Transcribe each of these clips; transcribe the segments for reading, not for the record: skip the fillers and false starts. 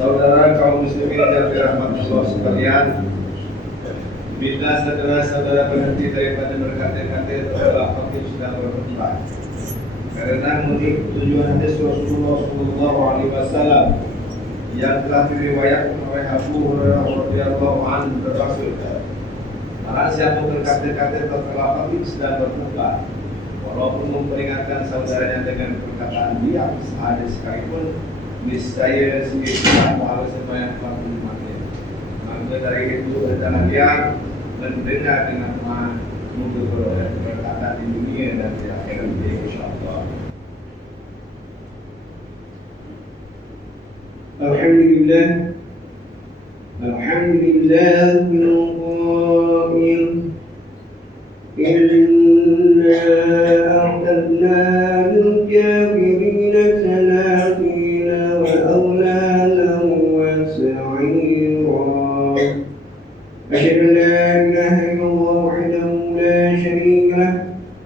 Saudara kaum muslimin dan dirahmati Allah sekalian, bila saudara-saudara berhenti daripada berkata-kata terhadap fakir sudah bertempat, karena mengikut tujuan hadis Rasulullah SAW yang telah diriwayatkan oleh Abu Hurairah radhiyallahu anhu bermaksud, barang siapa berkata-kata terhadap fakir sudah bertempat, walaupun memperingatkan saudaranya dengan perkataan diam sehari sekalipun, niscaya sedikitlah pahala sembahyang 45 menit. Maka dari itu adalah dia mendengar dengan mudah berkata di dunia dan di akhirat insyaallah. Alhamdulillah bil qail inna a'tadna lil kafirin salafina wa awlalan wa sa'ira. Asyhadu an la ilaha illallah wahdahu la syarika lah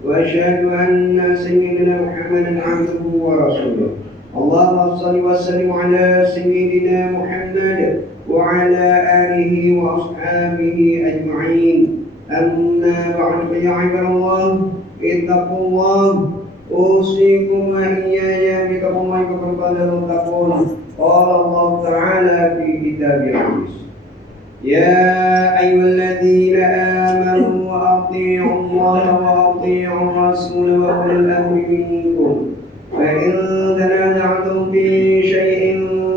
wa asyhadu anna sayyidina Muhammadan 'abduhu wa rasuluh. Allahumma shalli wa sallim ala sayyidina Muhammad wa ala alihi wa ashabihi ajma'in. Amma ba'du, ya ibadallah, ittaqullah, usikum wa iyaya bi taqwallahi wa qadara taqwa. Qala Allah ta'ala fi kitabil aziz, ya ayyuhalladzina amanu wa atii'u Allah wa atii'u ar-rasul wa ulil amri minkum. فإن تنازعتم في شيء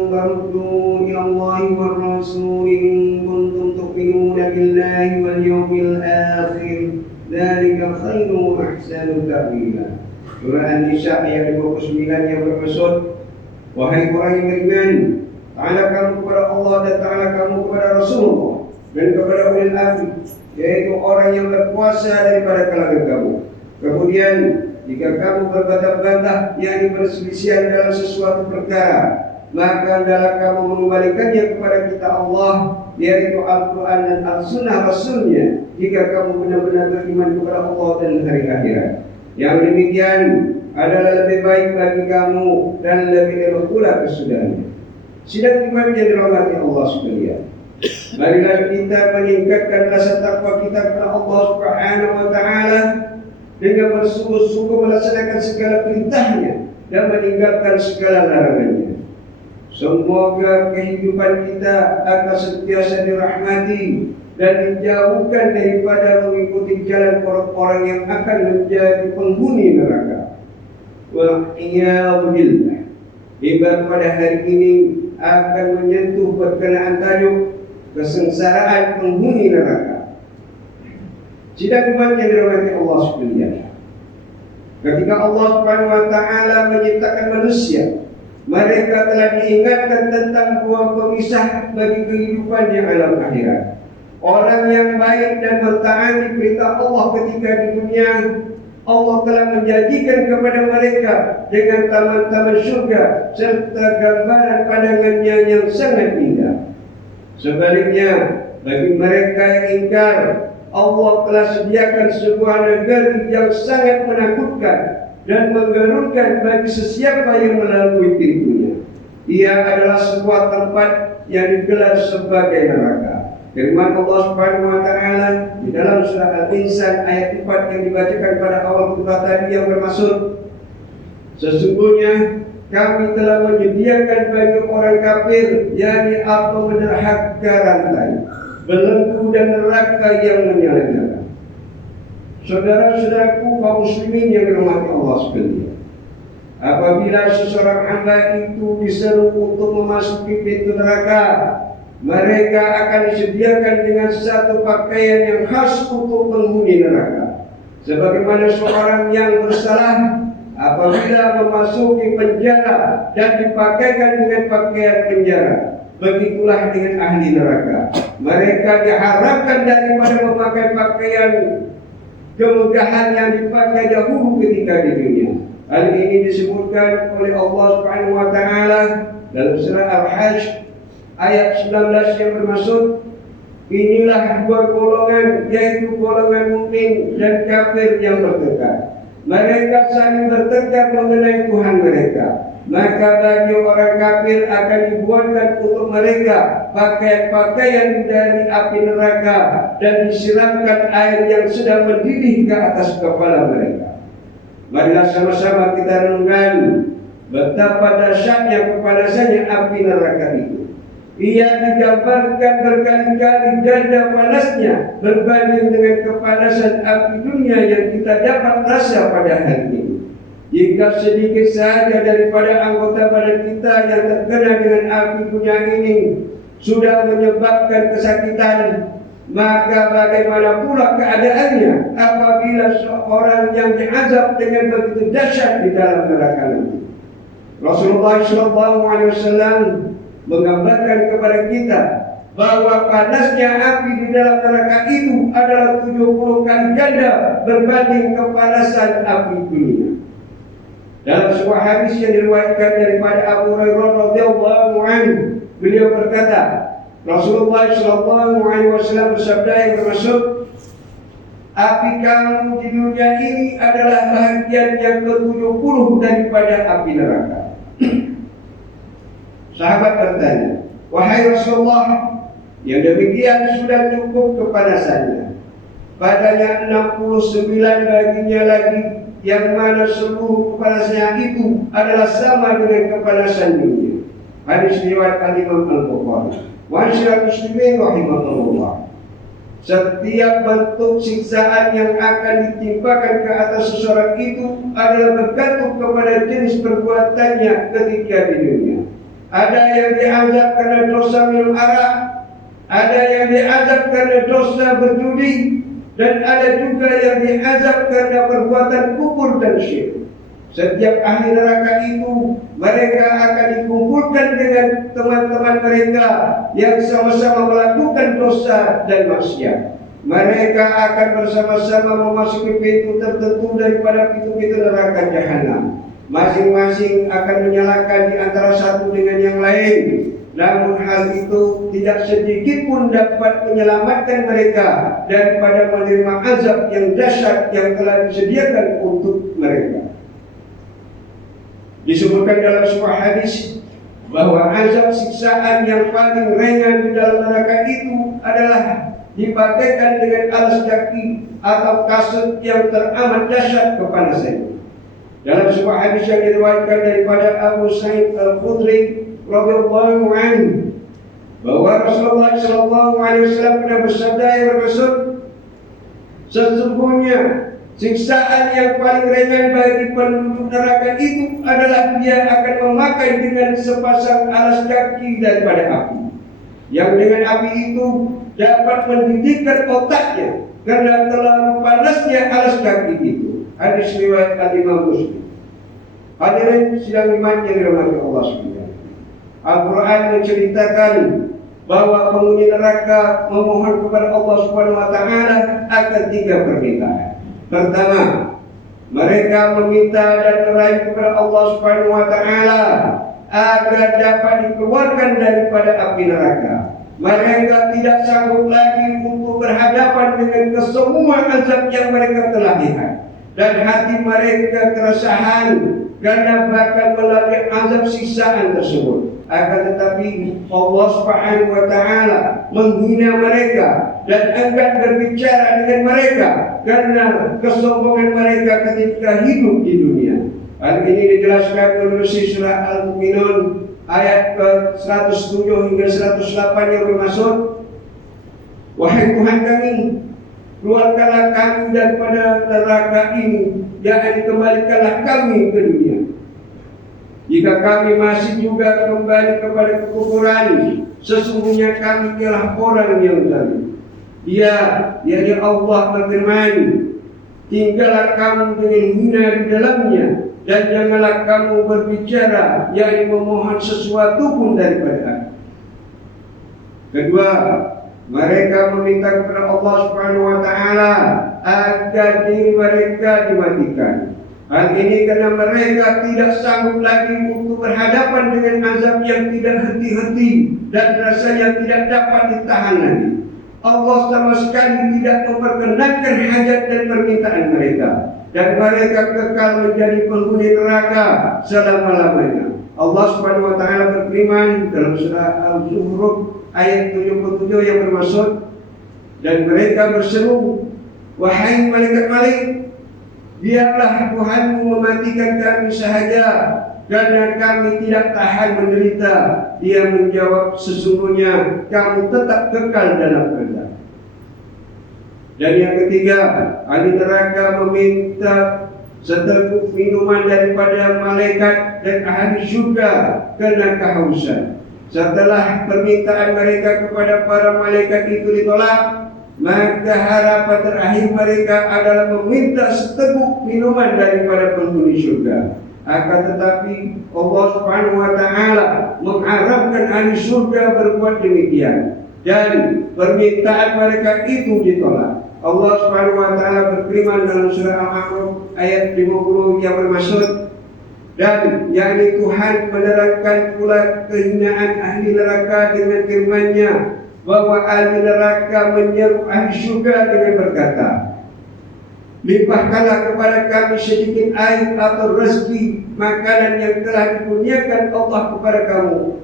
فردوه إلى الله والرسول إن كنتم تؤمنون بالله واليوم الآخر ذلك خير وأحسن تأويلا. Surah An-Nisa ayat 29 yang bermaksud, wahai orang yang beriman, ta'ala kamu kepada Allah dan ta'ala kamu kepada Rasulullah dan kepada ulil amri, yaitu orang yang berkuasa daripada kalangan kamu. Kemudian jika kamu berbantah-bantah, yakni perselisihan dalam sesuatu perkara, maka hendaklah kamu mengembalikannya kepada kita Allah, yaitu Al-Quran dan Al-Sunnah Rasulnya, jika kamu benar-benar beriman kepada Allah dan hari akhirat. Yang demikian adalah lebih baik bagi kamu dan lebih elok pula kesudahannya. Sidang iman yang dirahmati Allah sekalian, marilah kita meningkatkan rasa takwa kita kepada Allah Subhanahu wa Ta'ala dengan bersungguh-sungguh melaksanakan segala perintahnya dan meninggalkan segala larangannya. Semoga kehidupan kita akan senantiasa dirahmati dan dijauhkan daripada mengikuti jalan orang-orang yang akan menjadi penghuni neraka. Wal-iyadu billah. Hingga pada hari ini akan menyentuh berkenaan tajuk kesengsaraan penghuni neraka. Sidang iman yang dirahmati Allah sekalian, ketika Allah Subhanahu wa Ta'ala menciptakan manusia, mereka telah diingatkan tentang dua pemisah bagi kehidupan yang alam akhirat. Orang yang baik dan mentaati perintah Allah ketika di dunia, Allah telah menjanjikan kepada mereka dengan taman-taman surga serta gambaran pandangannya yang sangat indah. Sebaliknya, bagi mereka yang ingkar, Allah telah sediakan sebuah negeri yang sangat menakutkan dan menggerunkan bagi sesiapa yang melalui pintunya. Ia adalah sebuah tempat yang digelar sebagai neraka. Firman Allah Subhanahu wa Ta'ala di dalam surah Al-Insan ayat 4 yang dibacakan pada awal khutbah tadi yang bermaksud, sesungguhnya kami telah menyediakan bagi orang kafir, yakni apa menerhaka rantai, belenggu dan neraka yang menyala-nyala. Saudara-saudaraku kaum muslimin yang dirahmati Allah sekalian, apabila seseorang hamba itu diseru untuk memasuki pintu neraka, mereka akan disediakan dengan satu pakaian yang khas untuk penghuni neraka. Sebagaimana seorang yang bersalah apabila memasuki penjara dan dipakaikan dengan pakaian penjara, begitulah dengan ahli neraka. Mereka diharapkan daripada memakai pakaian kemegahan yang dipakai dahulu ketika di dunia. Hal ini disebutkan oleh Allah Subhanahu wa Ta'ala dalam surah Al-Hajj ayat 19 yang bermaksud, inilah dua golongan, yaitu golongan mukmin dan kafir yang bertengkar. Mereka saling bertengkar mengenai Tuhan mereka. maka bagi orang kafir akan dibuatkan untuk mereka pakaian-pakaian dari api neraka dan disiramkan air yang sedang mendidih ke atas kepala mereka. Marilah sama-sama kita renungkan betapa dahsyatnya kepanasannya api neraka itu. Ia digambarkan berkali-kali ganda panasnya berbanding dengan kepanasan api dunia yang kita dapat rasa pada hari ini. Jika sedikit saja daripada anggota badan kita yang terkena dengan api dunia ini sudah menyebabkan kesakitan, maka bagaimana pula keadaannya apabila seorang yang diazab dengan begitu dahsyat di dalam neraka nanti. Rasulullah SAW menggambarkan kepada kita bahwa panasnya api di dalam neraka itu adalah 70 kali ganda berbanding kepanasan api dunia. Dalam sebuah hadis yang diriwayatkan daripada Abu Hurairah radhiyallahu anhu, beliau berkata, Rasulullah SAW bersabda yang bermaksud, api kamu di dunia ini adalah bahagian yang ke-70 daripada api neraka. Sahabat bertanya, wahai Rasulullah, yang demikian sudah cukup kepanasannya. Padanya 69 baginya lagi, yang mana seluruh kepanasannya itu adalah sama dengan kepanasan dunia. Hadis riwayat Al-Imam Al-Bukhari. Wa syarah muslimin rahimahullah. Setiap bentuk siksaan yang akan ditimpakan ke atas seseorang itu adalah bergantung kepada jenis perbuatannya ketika di dunia. Ada yang diazab karena dosa minum arak, ada yang diazab karena dosa berjudi, dan ada juga yang diazab karena perbuatan kufur dan syirik. Setiap ahli neraka itu mereka akan dikumpulkan dengan teman-teman mereka yang sama-sama melakukan dosa dan maksiat. Mereka akan bersama-sama memasuki pintu tertentu daripada pintu-pintu neraka jahanam. Masing-masing akan menyalakan di antara satu dengan yang lain. Namun hal itu tidak sedikit pun dapat menyelamatkan mereka daripada menerima azab yang dahsyat yang telah disediakan untuk mereka. Disebutkan dalam sebuah hadis bahwa azab siksaan yang paling ringan di dalam neraka itu adalah dipakaikan dengan alas kaki atau kasut yang teramat dahsyat kepanasannya. Dalam sebuah hadis yang diriwayatkan daripada Abu Sa'id Al-Khudri radhiyallahu anhu, bahwa Rasulullah SAW pernah bersabda yang bermaksud, sesungguhnya siksaan yang paling ringan bagi penduduk neraka itu adalah dia akan memakai dengan sepasang alas kaki daripada api, yang dengan api itu dapat mendidihkan otaknya karena terlalu panasnya alas kaki itu. Hadis riwayat Al-Imam Muslim. Hadirin sidang iman yang dirahmati Allah SWT. Al-Quran menceritakan bahwa penghuni neraka memohon kepada Allah Subhanahu wa taala akan 3 permintaan. Pertama, mereka meminta dan meraih kepada Allah Subhanahu wa taala agar dapat dikeluarkan daripada api neraka. Mereka tidak sanggup lagi untuk berhadapan dengan kesemua azab yang mereka telah lihat. Dan hati mereka keresahan karena bakal melalui azab siksaan tersebut. Akan tetapi Allah Subhanahu wa taala menghina mereka dan enggan berbicara dengan mereka karena kesombongan mereka ketika hidup di dunia. Hal ini dijelaskan melalui surah Al-Mu'minun ayat ke-107 hingga 108 yang bermaksud, wahai Tuhan kami, keluarkanlah kami daripada neraka ini, yakni kembalikanlah kami ke dunia. Jika kami masih juga kembali kepada kekufuran, sesungguhnya kami ialah orang yang zalim. Dia, yakni Allah berfirman, tinggallah kamu dengan hina di dalamnya, dan janganlah kamu berbicara, yakni memohon sesuatu pun daripada aku. Kedua, mereka meminta kepada Allah Subhanahu wa taala agar diri mereka dimatikan. Hal ini karena mereka tidak sanggup lagi untuk berhadapan dengan azab yang tidak henti-henti dan rasanya tidak dapat ditahan lagi. Allah sama sekali tidak memperkenankan hajat dan permintaan mereka. dan mereka kekal menjadi penghuni neraka selama-lamanya. Allah Subhanahu wa taala berfirman dalam surah Al-Zukhruf ayat 77 yang bermaksud, dan mereka berseru, wahai malaikat-malaikat, biarlah Tuhanmu mematikan kami sahaja, karena kami tidak tahan menderita. Dia menjawab, sesungguhnya kamu tetap kekal dalam azab. Dan yang ketiga, ahli neraka meminta seteguk minuman daripada malaikat, dan ahli syurga kena kehausan. Setelah permintaan mereka kepada para malaikat itu ditolak, maka harapan terakhir mereka adalah meminta seteguk minuman daripada penghuni syurga. Akan tetapi Allah Subhanahu wa taala mengharapkan ahli surga berbuat demikian, dan permintaan mereka itu ditolak. Allah Subhanahu wa taala berfirman dalam surah Al-A'raf ayat 50 yang bermaksud, dan yakni Tuhan menerangkan pula kehinaan ahli neraka dengan firman-Nya, bahwa ahli neraka menyeru ahli surga dengan berkata, limpahkanlah kepada kami sedikit air atau rezeki makanan yang telah dikurniakan Allah kepada kamu.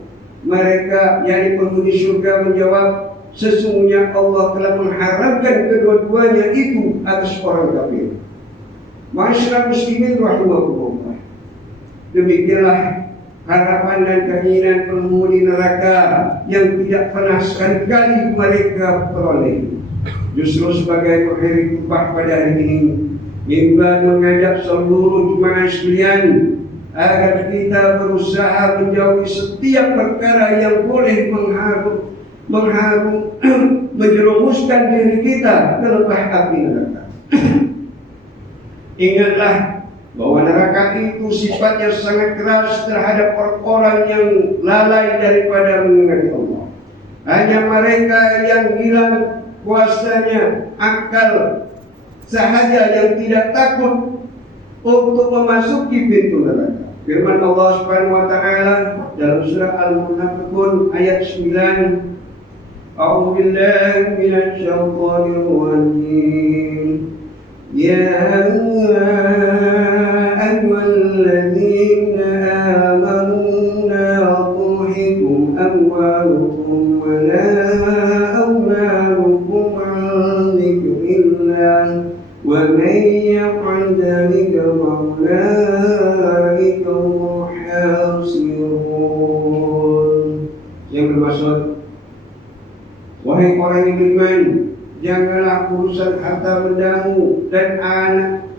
Mereka, yakni penghuni surga, menjawab, sesungguhnya Allah telah mengharamkan kedua-duanya itu atas orang kafir. Masyarakat muslimin rahimahullah, demikianlah harapan dan keinginan penghuni neraka yang tidak pernah sekali-kali mereka peroleh. Justru sebagai mengakhiri khutbah pada hari ini, Imam mengajak seluruh jemaah sekalian agar kita berusaha menjauhi setiap perkara yang boleh menjerumuskan diri kita ke lembah api neraka. Ingatlah bahwa neraka itu sifatnya sangat keras terhadap orang-orang yang lalai daripada mengingat Allah. Hanya mereka yang hilang kuasanya akal sahaja yang tidak takut untuk memasuki pintu neraka. Firman Allah Subhanahu wa taala dalam surah Al-Munafiqun ayat 9, A'udzu billahi minasy syaithanir rajim. Ya ayyuhalladzina amanu la tulhikum amwalukum wa la awladukum an dzikrillah wa man yaf'al dzalika fa ulaika humul khasirun. Yang bermaksud, wahai orang yang beriman, janganlah urusan harta bendamu dan anak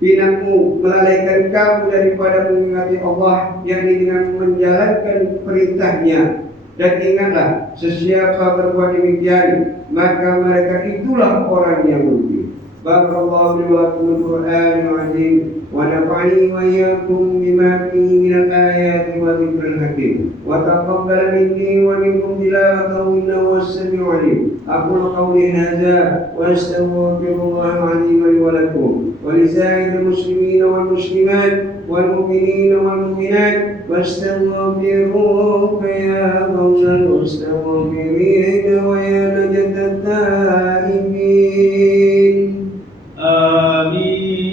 pinakmu melalaikan kamu daripada mengingati Allah, yakni dengan menjalankan perintahnya. Dan ingatlah, sesiapa berbuat demikian, maka mereka itulah orang yang merugi. Barakallahu li wa lakum bil Qur'anil azim wa nafa'ani wa iyyakum bima fihi minal ayati wa dzikril hakim wa taqabbal minni wa minkum tilawatahu innahu was-sami'ul 'alim. Aqulu qawli hadza wa astaghfirullahal 'azim li wa lakum wa li sa'iril muslimina wal muslimat wal mu'minina wal mu'minat wastaghfiruhu ya fawzal mustaghfirin wa ya najatat taibin. آمين.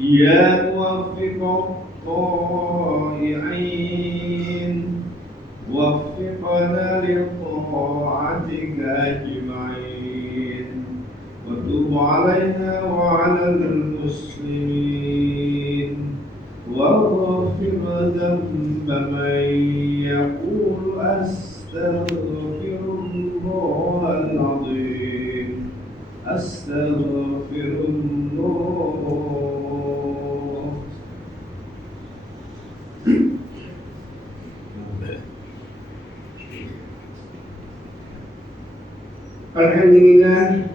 يا موفق الطائعين وفقنا لطاعتك أجمعين وتب علينا وعلى المسلمين واغفر ذنب من يقول أستغفر الله العظيم أستغفر الله. Alhamdulillah,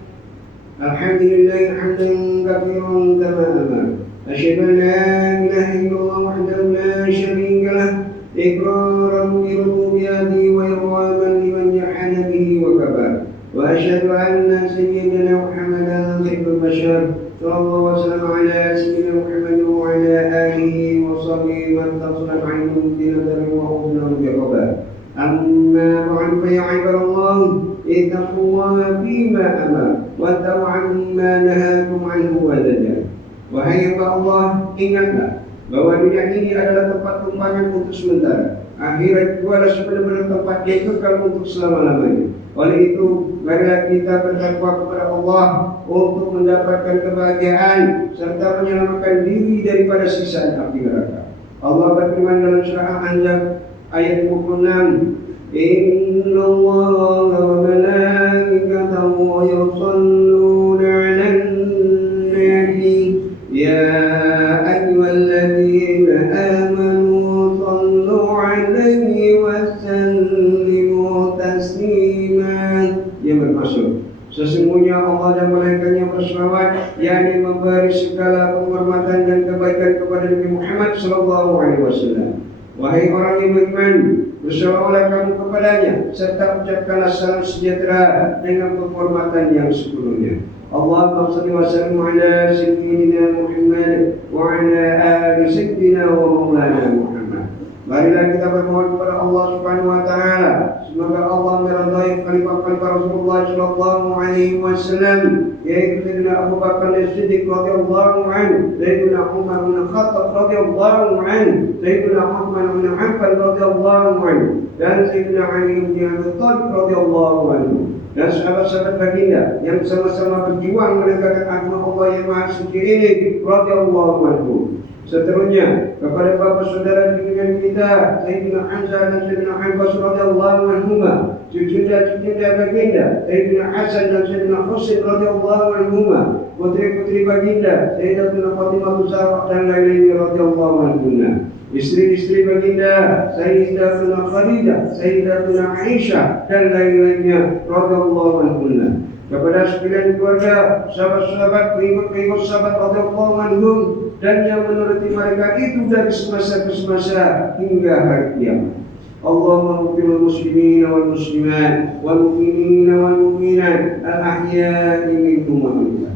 alhamdulillah hamdan katsiran kama amara. Asyhadu an la ilaha illallah wahdahu la syarika lah, iqraran bi rububiyyatihi wa irghaman liman jahada bihi wa kafara. Wa asyhadu anna sayyidana Muhammadan khairul bashar sallallahu alaihi wasallam ala sayyidina Muhammad wa ala alihi wa sahbihi wa tasallama anhum dinatan wa husnan biqaba. Amma ba'du fa ya ibadallah ittaqullaha fima amara wa ta'amma ما نهاكم عنه أبدا. Wahai hamba Allah, ingatlah bahwa dunia ini adalah tempat tumpangan untuk sementara. Akhirat itu adalah sebenar-benar tempat yang kekal untuk selama-lamanya. Oleh itu, marilah kita bertakwa kepada Allah untuk mendapatkan kebahagiaan serta menyelamatkan diri daripada siksaan api neraka. Allah berfirman dalam surah Al-Anjab ayat 26, Inna Allah wa malaikatahu yusalluna 'alan nabi ya ayyuhalladzina amanu sallu 'alaihi wa sallimu taslima. Yang bermaksud sesungguhnya Allah dan malaikatnya berselawat, yakni memberi segala penghormatan dan kebaikan kepada Nabi Muhammad SAW. Wahai orang yang beriman, berselawatlah kamu kepadanya serta ucapkanlah salam sejahtera dengan penghormatan yang sepenuhnya. Allahumma shalli wa sallim ala sayyidina Muhammad wa ala ali sayyidina wa maulana Muhammad. Marilah kita bermohon kepada Allah Subhanahu wa taala semoga Allah meridai khalifah Rasulullah sallallahu alaihi wasallam, yaitu Sayyidina Abu Bakar As-Siddiq radhiyallahu anhu, Sayyidina Umar bin Khattab radhiyallahu anhu, Sayyidina Uthman bin Affan radhiyallahu anhu, dan Sayyidina Ali bin Abi Thalib radhiyallahu anhu, dan sahabat-sahabat baginda yang sama-sama berjuang menegakkan agama Allah yang Maha Suci ini radhiyallahu anhu. Seterusnya kepada bapa saudara junjungan kita Sayyidina Hamzah dan Sayyidina Abbas radhiyallahu anhuma, cucu-cucu baginda Sayyidina Hasan dan Sayyidina Husain radhiyallahu anhuma, putri-putri baginda Sayyidatuna Fatimah Zahra dan lain-lainnya radhiyallahu anhuma, istri-istri baginda Sayyidatuna Khadidah, Sayyidatuna Aisyah dan lain-lainnya radhiyallahu anhuma. Kepada sekalian keluarga, sahabat-sahabat, pengikut sahabat radhiyallahu anhum, dan yang menuruti mereka itu dari semasa ke semasa hingga hari kiamat. Allahumma ighfirlil muslimin wal muslimat wal mu'minin wal mu'minat al-ahya'i minhum wal amwat.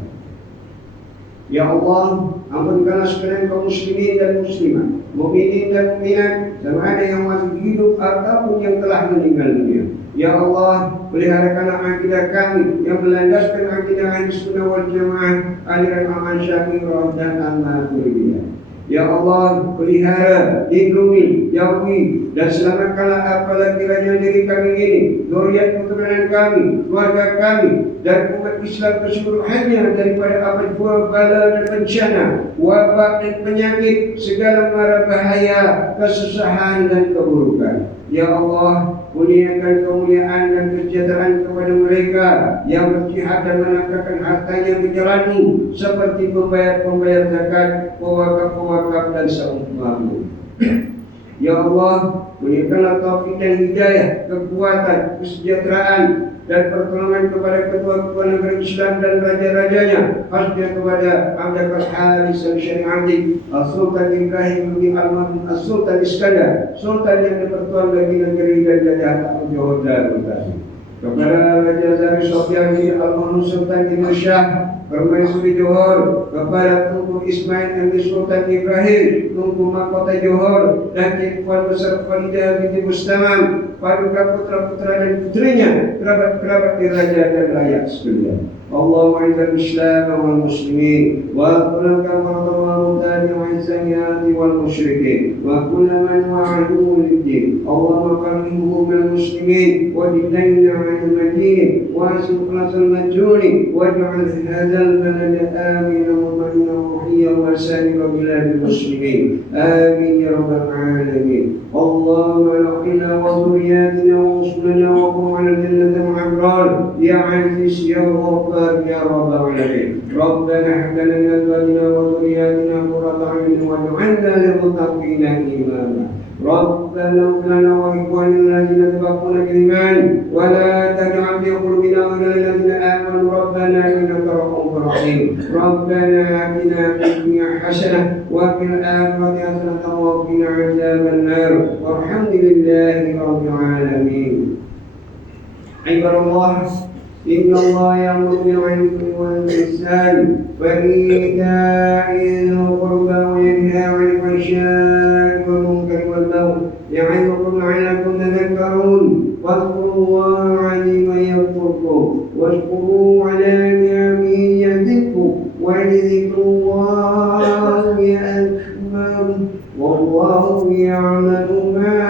Ya Allah, ampunkanlah sekalian kaum muslimin dan muslimat, mukminin dan mukminat, sama ada yang masih hidup ataupun yang telah meninggal dunia. Ya Allah, peliharakanlah akidah kami yang melandaskan akidah Ahlussunnah wal Jamaah, aliran Al-Asy'ariyah dan Al-Maturidiyah. Ya Allah, pelihara, lindungi, jauhi dan selamatkanlah apalah kiranya diri kami ini, zuriat keturunan kami, keluarga kami, dan umat Islam keseluruhannya daripada apa jua bala dan bencana, wabak dan penyakit, segala mara bahaya, kesusahan dan keburukan. Ya Allah, kurniakan kemuliaan dan kesejahteraan kepada mereka yang berjihad dan menafkahkan hartanya ke jalan-Mu, seperti pembayar-pembayar zakat, pewakaf-pewakaf dan seumpamanya. Ya Allah, berikanlah taufik dan hidayah, kekuatan, kesejahteraan dan pertolongan kepada ketua-ketua negeri Islam dan raja-rajanya, khasnya kepada Abdul Haris Al-Syari'ati, Sultan Ibrahim bin Sultan Iskandar, Sultan yang dipertuan bagi negeri dan jajahan Johor Darul Utara. Kepada Raja Zari Sofyan bin Al-Mahmud Sultan Timur Syah, Permaisuri Johor, kepada Tunku Ismail bin Sultan Ibrahim, Tunku Mahkota Johor, dan Tuan Besar Faridah binti Mustamam, paduka putra-putra dan putrinya, kerabat-kerabat diraja dan rakyat sekalian. Allahumma izzil Islam wal muslimin wa qulna wal mutadi wa izzati wal musyrikin wa kullu man wa'adu lid-din. Allahumma qarribhum al muslimin wa dinayna 'ala al-madin wa asqina al-majuni waj'al hadzal balad aminan mutma'innan muhiyyan wa sa'ir bilad al-muslimin. Amin ya rabbal alamin. Allahumma laqina wa dhurriyyatina wa uslana wa qum 'ala al-jannati ma'abrar ya 'aziz ya ghaffar ya rabbal alamin. Rabbana hab lana min azwajina wa dhurriyyatina qurrata a'yun waj'alna lil muttaqina imama. ربنا اغفر لنا ولإخواننا الذين سبقونا بالإيمان ولا تجعل في قلوبنا غلا للذين آمنوا ربنا إنك رؤوف رحيم. ربنا آتنا في الدنيا حسنة وفي الآخرة حسنة وقنا عذاب النار والحمد لله رب العالمين. عباد الله، إن الله يأمر بالعدل والإحسان وإيتاء ذي القربى وينهى عن الفحشاء والمنكر والبغي يعظكم لعلكم تذكرون. واذكروا الله العظيم يذكركم واشكروه على نعمه يزدكم الله يعلم ما